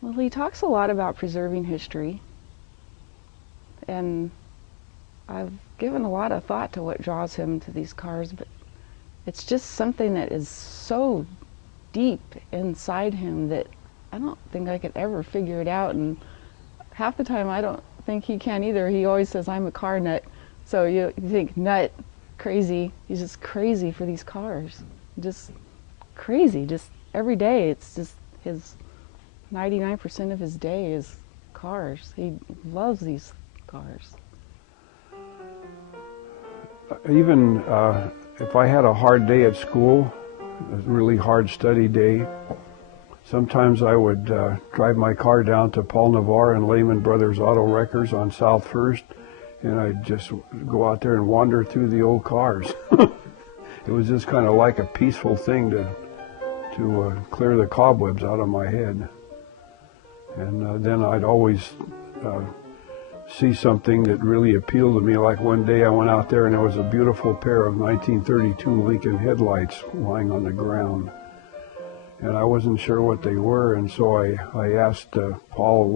Well, he talks a lot about preserving history, and I've given a lot of thought to what draws him to these cars, but it's just something that is so deep inside him that I don't think I could ever figure it out, and half the time I don't think he can either. He always says, I'm a car nut. So you think nut, crazy. He's just crazy for these cars. Just crazy. Just every day, it's just his 99% of his day is cars. He loves these cars. Even if I had a hard day at school, a really hard study day, sometimes I would drive my car down to Paul Navarre and Lehman Brothers Auto Wreckers on South First, and I'd just go out there and wander through the old cars. It was just kind of like a peaceful thing to clear the cobwebs out of my head. And then I'd always see something that really appealed to me. Like one day I went out there and there was a beautiful pair of 1932 Lincoln headlights lying on the ground. And I wasn't sure what they were, and so I asked Paul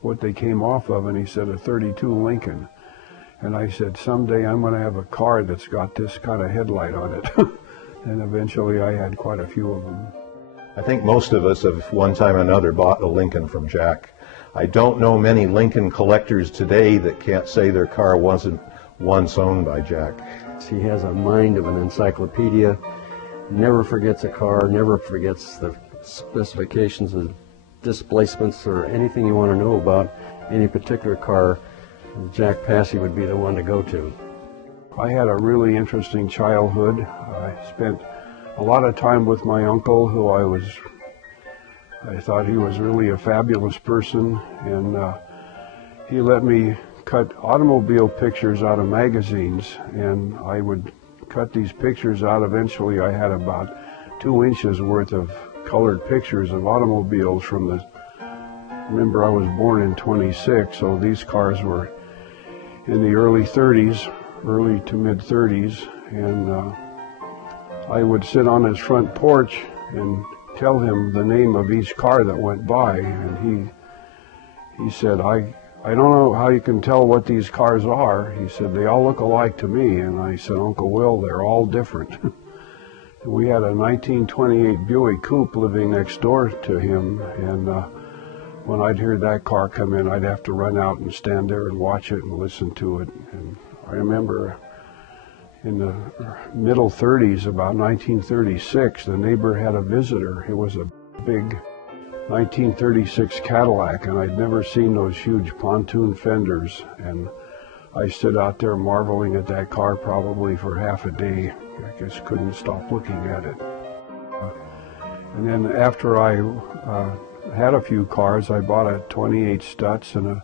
what they came off of, and he said a 32 Lincoln. And I said, someday I'm going to have a car that's got this kind of headlight on it. And eventually I had quite a few of them. I think most of us have one time or another bought a Lincoln from Jack. I don't know many Lincoln collectors today that can't say their car wasn't once owned by Jack. He has a mind of an encyclopedia, never forgets a car, never forgets the specifications and displacements or anything you want to know about any particular car. Jack Passey would be the one to go to. I had a really interesting childhood. I spent a lot of time with my uncle, who I thought he was really a fabulous person, and he let me cut automobile pictures out of magazines, and I would cut these pictures out. Eventually I had about 2 inches worth of colored pictures of automobiles from the, remember I was born in 26, so these cars were in the early 30s, early to mid 30s, and I would sit on his front porch and tell him the name of each car that went by, and he said, I don't know how you can tell what these cars are. He said, they all look alike to me. And I said, Uncle Will, they're all different. We had a 1928 Buick Coupe living next door to him, and when I'd hear that car come in, I'd have to run out and stand there and watch it and listen to it. And I remember in the middle 30s, about 1936, the neighbor had a visitor. It was a big 1936 Cadillac, and I'd never seen those huge pontoon fenders. And I stood out there marveling at that car probably for half a day. I just couldn't stop looking at it. And then after I had a few cars, I bought a 28 Stutz and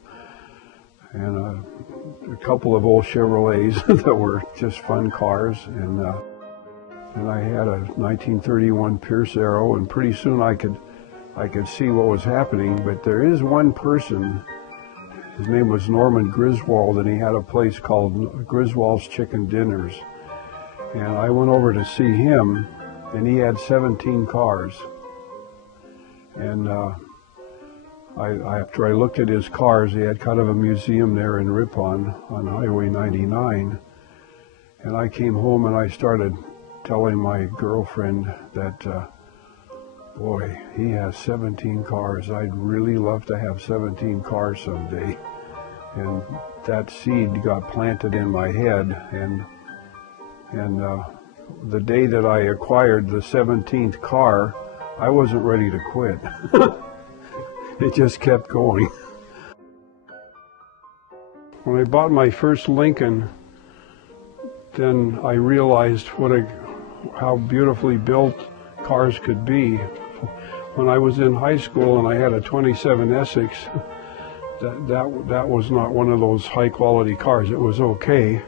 a couple of old Chevrolets that were just fun cars, and I had a 1931 Pierce Arrow, and pretty soon I could see what was happening. But there is one person, his name was Norman Griswold, and he had a place called Griswold's Chicken Dinners, and I went over to see him, and he had 17 cars, and after I looked at his cars, he had kind of a museum there in Ripon on Highway 99. And I came home and I started telling my girlfriend that, boy, he has 17 cars. I'd really love to have 17 cars someday. And that seed got planted in my head. And the day that I acquired the 17th car, I wasn't ready to quit. It just kept going. When I bought my first Lincoln, then I realized how beautifully built cars could be. When I was in high school and I had a 27 Essex, that was not one of those high quality cars. It was okay,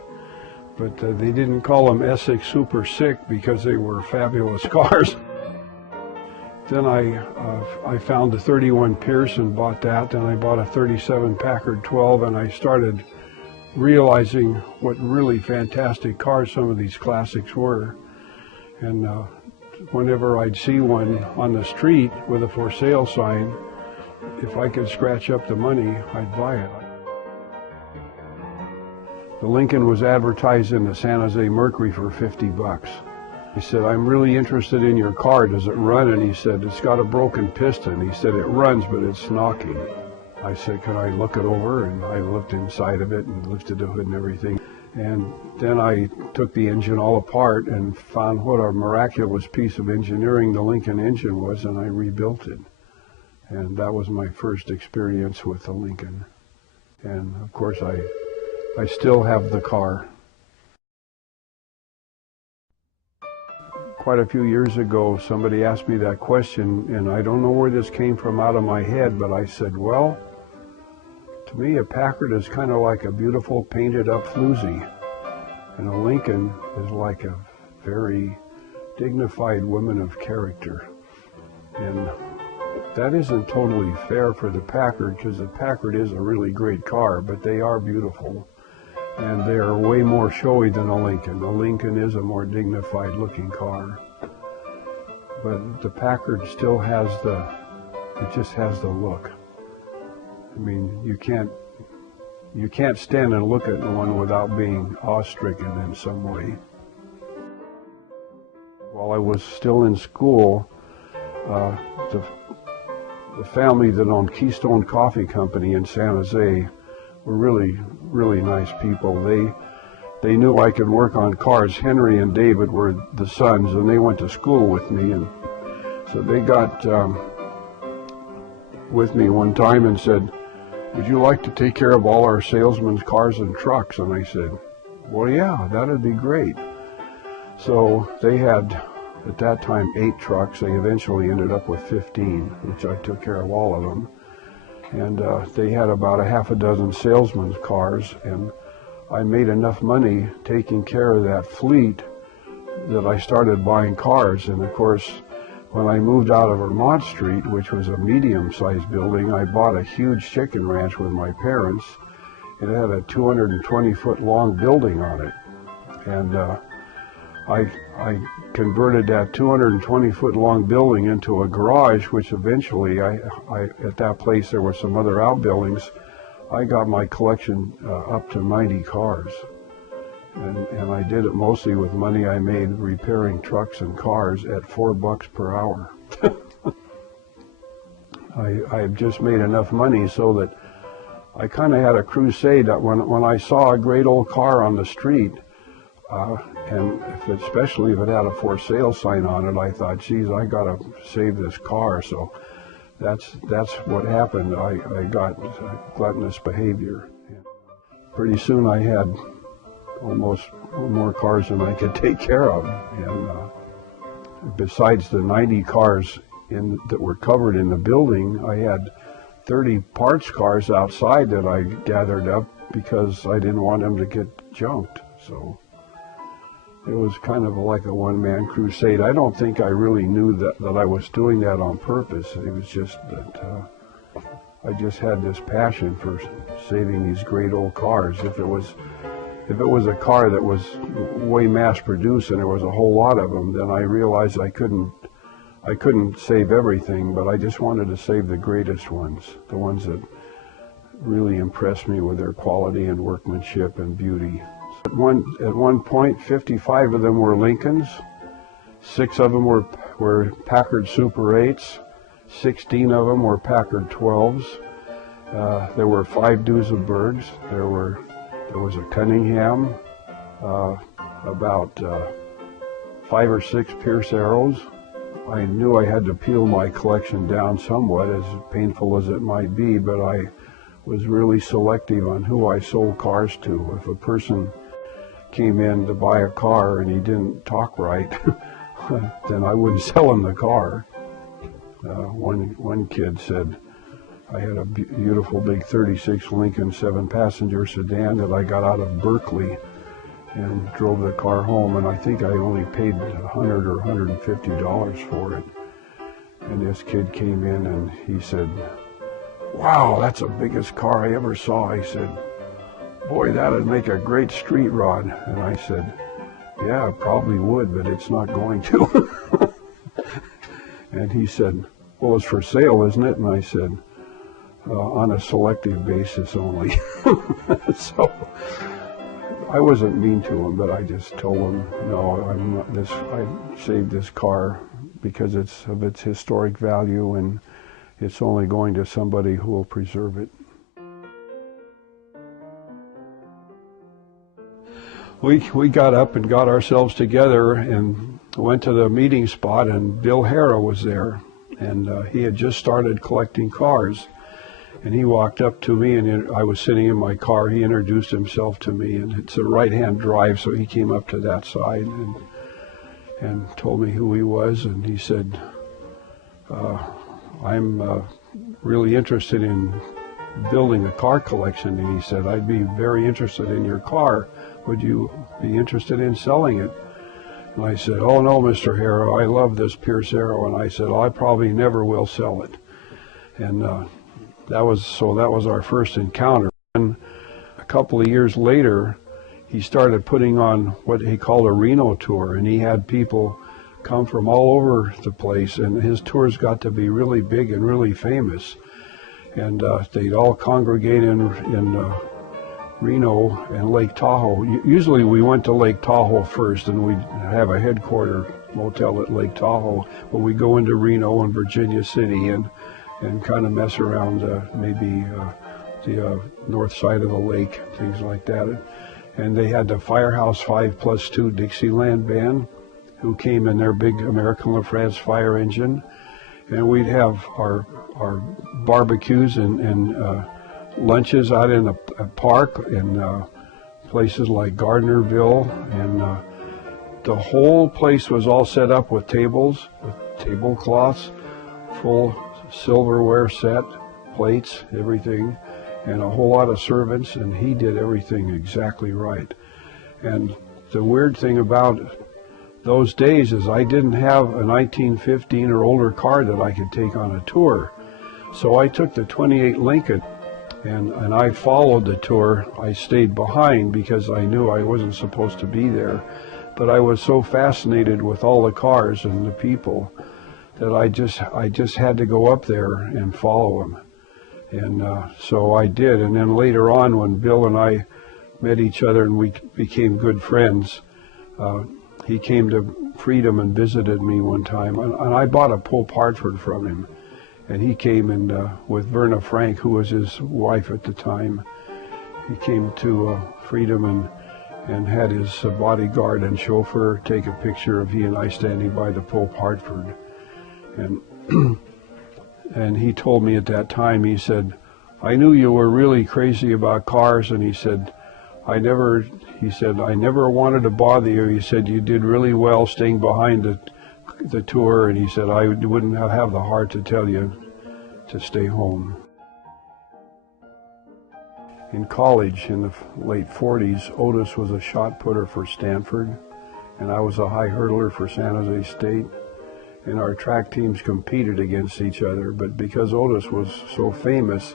but they didn't call them Essex Super Sick because they were fabulous cars. Then I found the 31 Pierce and bought that. Then I bought a 37 Packard 12, and I started realizing what really fantastic cars some of these classics were. And whenever I'd see one on the street with a for sale sign, if I could scratch up the money, I'd buy it. The Lincoln was advertised in the San Jose Mercury for $50. He said, I'm really interested in your car. Does it run? And he said, it's got a broken piston. He said, it runs, but it's knocking. I said, can I look it over? And I looked inside of it and lifted the hood and everything. And then I took the engine all apart and found what a miraculous piece of engineering the Lincoln engine was, and I rebuilt it. And that was my first experience with the Lincoln. And of course, I still have the car. Quite a few years ago, somebody asked me that question, and I don't know where this came from out of my head, but I said, well, to me, a Packard is kind of like a beautiful painted up floozy, and a Lincoln is like a very dignified woman of character. And that isn't totally fair for the Packard, because the Packard is a really great car, but they are beautiful. And they are way more showy than a Lincoln. The Lincoln is a more dignified looking car. But the Packard still has it just has the look. I mean, you can't stand and look at one without being awe-stricken in some way. While I was still in school, the family that owned Keystone Coffee Company in San Jose were really nice people. They knew I could work on cars. Henry and David were the sons, and they went to school with me, and so they got with me one time and said, would you like to take care of all our salesmen's cars and trucks? And I said, well, yeah, that'd be great. So they had, at that time, 8 trucks. They eventually ended up with 15, which I took care of all of them. And they had about a half a dozen salesmen's cars, and I made enough money taking care of that fleet that I started buying cars. And of course, when I moved out of Vermont Street, which was a medium-sized building, I bought a huge chicken ranch with my parents. It had a 220-foot long building on it. And I converted that 220-foot long building into a garage, which eventually, at that place there were some other outbuildings. I got my collection up to 90 cars. And I did it mostly with money I made repairing trucks and cars at $4 per hour. I've just made enough money so that I kind of had a crusade that when I saw a great old car on the street, and especially if it had a for sale sign on it, I thought, geez, I got to save this car. So that's what happened. I got gluttonous behavior. Pretty soon I had almost more cars than I could take care of. And besides the 90 cars that were covered in the building, I had 30 parts cars outside that I gathered up because I didn't want them to get junked. So it was kind of like a one-man crusade. I don't think I really knew that I was doing that on purpose. It was just that I just had this passion for saving these great old cars. If it was a car that was way mass-produced and there was a whole lot of them, then I realized I couldn't save everything, but I just wanted to save the greatest ones, the ones that really impressed me with their quality and workmanship and beauty. At one point, 55 of them were Lincolns, 6 of them were Packard Super 8s, 16 of them were Packard 12s. There were 5 Duesenbergs. There was a Cunningham, about 5 or 6 Pierce Arrows. I knew I had to peel my collection down somewhat, as painful as it might be, but I was really selective on who I sold cars to. If a person came in to buy a car and he didn't talk right, then I wouldn't sell him the car. One kid said, I had a beautiful big 36 Lincoln 7-passenger sedan that I got out of Berkeley and drove the car home, and I think I only paid $100 or $150 for it. And this kid came in and he said, wow, that's the biggest car I ever saw. He said, boy, that'd make a great street rod. And I said, yeah, it probably would, but it's not going to. And he said, well, it's for sale, isn't it? And I said, on a selective basis only. So I wasn't mean to him, but I just told him, no, I'm not this. I saved this car because it's of its historic value, and it's only going to somebody who will preserve it. We got up and got ourselves together and went to the meeting spot, and Bill Harrah was there, and he had just started collecting cars. And he walked up to me, and I was sitting in my car. He introduced himself to me, and it's a right-hand drive, so he came up to that side and told me who he was. And he said, I'm really interested in building a car collection. And he said, I'd be very interested in your car. Would you be interested in selling it? And I said, oh no, Mr. Harrah, I love this Pierce Arrow. And I said, I probably never will sell it. And that was our first encounter. And a couple of years later, he started putting on what he called a Reno tour, and he had people come from all over the place, and his tours got to be really big and really famous. And they'd all congregate in Reno and Lake Tahoe. Usually we went to Lake Tahoe first, and we'd have a headquarter motel at Lake Tahoe, but we go into Reno and Virginia City and kind of mess around maybe the north side of the lake, things like that. And they had the Firehouse 5+2 Dixieland band, who came in their big American LaFrance fire engine. And we'd have our barbecues and lunches out in a park in places like Gardnerville. And the whole place was all set up with tables, with tablecloths, full silverware set, plates, everything, and a whole lot of servants, and he did everything exactly right. And the weird thing about those days is I didn't have a 1915 or older car that I could take on a tour. So I took the 28 Lincoln and I followed the tour. I stayed behind because I knew I wasn't supposed to be there, but I was so fascinated with all the cars and the people that I just had to go up there and follow him. And so I did. And then later on, when Bill and I met each other and we became good friends, he came to Freedom and visited me one time. And I bought a Pope Hartford from him. And he came and with Verna Frank, who was his wife at the time, he came to Freedom and had his bodyguard and chauffeur take a picture of he and I standing by the Pope Hartford. And he told me at that time, he said, I knew you were really crazy about cars, and he said, I never wanted to bother you. He said, you did really well staying behind the tour, and he said, I wouldn't have the heart to tell you to stay home. In college, in the late 40s, Otis was a shot putter for Stanford, and I was a high hurdler for San Jose State. And our track teams competed against each other, but because Otis was so famous,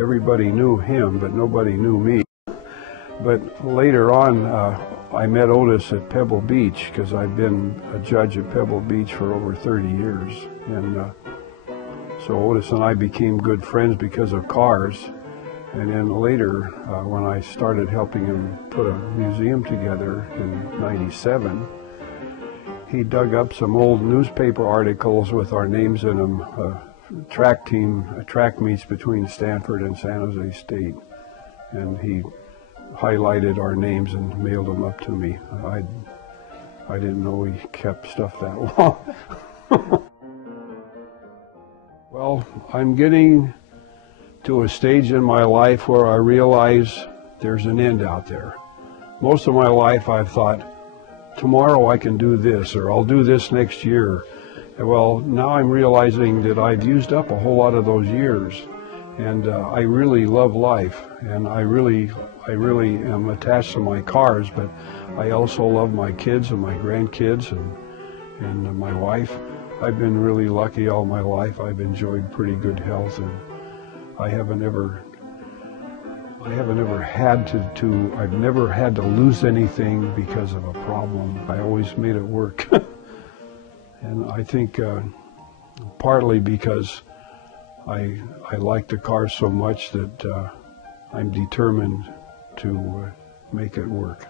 everybody knew him, but nobody knew me. But later on, I met Otis at Pebble Beach, because I'd been a judge at Pebble Beach for over 30 years. And so Otis and I became good friends because of cars. And then later, when I started helping him put a museum together in '97, he dug up some old newspaper articles with our names in them, track meets between Stanford and San Jose State. And he highlighted our names and mailed them up to me. I didn't know he kept stuff that long. Well, I'm getting to a stage in my life where I realize there's an end out there. Most of my life I've thought, tomorrow I can do this, or I'll do this next year. Well, now I'm realizing that I've used up a whole lot of those years, and I really love life, and I really am attached to my cars, but I also love my kids and my grandkids and my wife. I've been really lucky all my life. I've enjoyed pretty good health, and I've never had to lose anything because of a problem. I always made it work. And I think partly because I like the car so much that I'm determined to make it work.